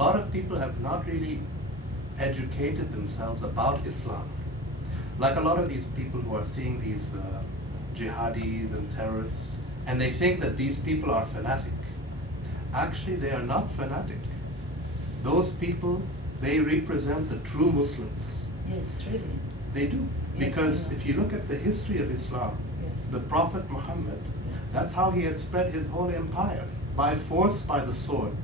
lot of people have not really educated themselves about Islam. Like a lot of these people who are seeing these jihadis and terrorists, and they think that these people are fanatic. Actually, they are not fanatic. Those people, they represent the true Muslims. Yes, really. They do. Yes, Because if you look at the history of Islam, Yes. the Prophet Muhammad, that's how he had spread his whole empire, by force, by the sword.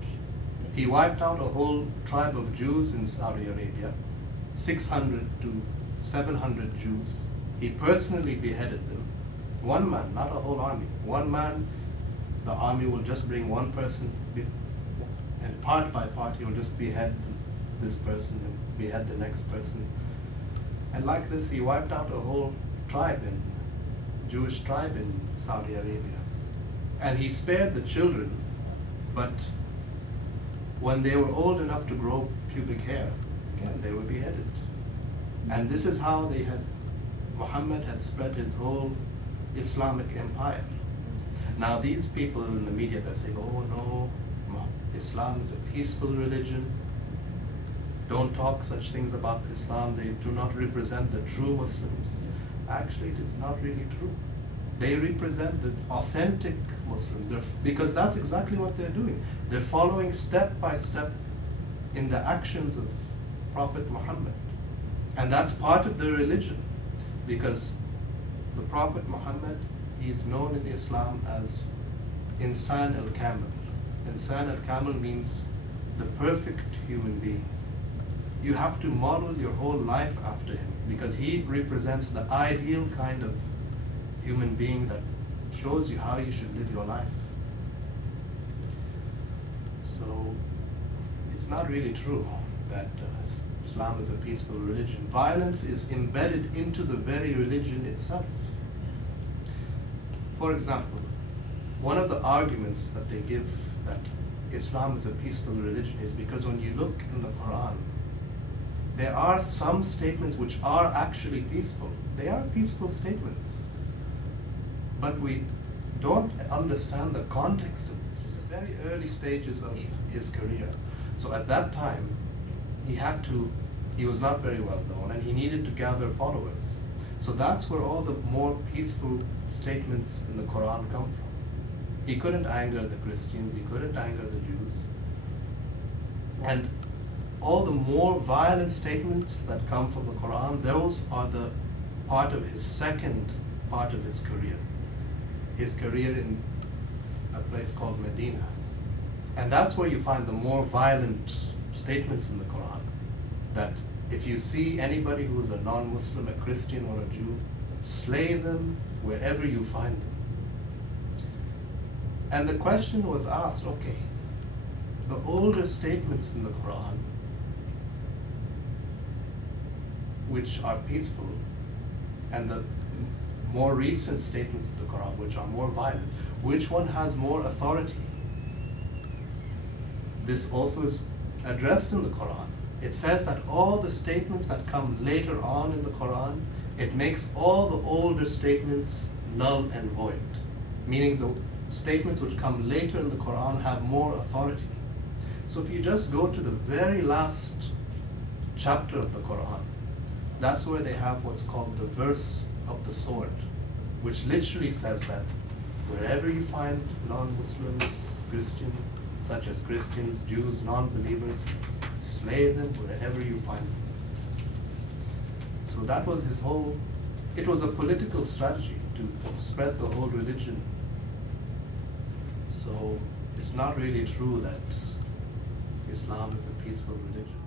He Yes. wiped out a whole tribe of Jews in Saudi Arabia, 600 to 700 Jews. He personally beheaded them. One man, not a whole army. One man, the army will just bring one person, and part by part he will just behead this person and behead the next person. And like this, he wiped out a whole tribe, Jewish tribe in Saudi Arabia. And he spared the children, but when they were old enough to grow pubic hair, again, they were beheaded. And this is how Muhammad had spread his whole Islamic empire. Now these people in the media, they're saying, oh no, Islam is a peaceful religion. Don't talk such things about Islam. They do not represent the true Muslims. Actually, it is not really true. They represent the authentic Muslims, because that's exactly what they're doing. They're following step by step in the actions of Prophet Muhammad. And that's part of their religion, because the Prophet Muhammad, he is known in Islam as Insan al-Kamil. Insan al-Kamil means the perfect human being. You have to model your whole life after him, because he represents the ideal kind of human being that shows you how you should live your life. So it's not really true that Islam is a peaceful religion. Violence is embedded into the very religion itself. Yes. For example, one of the arguments that they give that Islam is a peaceful religion is because when you look in the Quran, there are some statements which are actually peaceful. They are peaceful statements. But we don't understand the context of this. The very early stages of his career. So at that time, he was not very well known, and he needed to gather followers. So that's where all the more peaceful statements in the Quran come from. He couldn't anger the Christians, he couldn't anger the Jews. And all the more violent statements that come from the Quran, those are the part of his second part of his career. His career in a place called Medina. And that's where you find the more violent statements in the Quran. That if you see anybody who's a non-Muslim, a Christian or a Jew, slay them wherever you find them. And the question was asked, okay, the older statements in the Quran, which are peaceful, and the more recent statements of the Quran, which are more violent, which one has more authority? This also is addressed in the Quran. It says that all the statements that come later on in the Quran, it makes all the older statements null and void. Meaning the statements which come later in the Quran have more authority. So if you just go to the very last chapter of the Quran, that's where they have what's called the verse of the sword, which literally says that wherever you find non-Muslims, Christians, such as Christians, Jews, non-believers, slay them wherever you find them. So that was his whole, it was a political strategy to spread the whole religion. So it's not really true that Islam is a peaceful religion.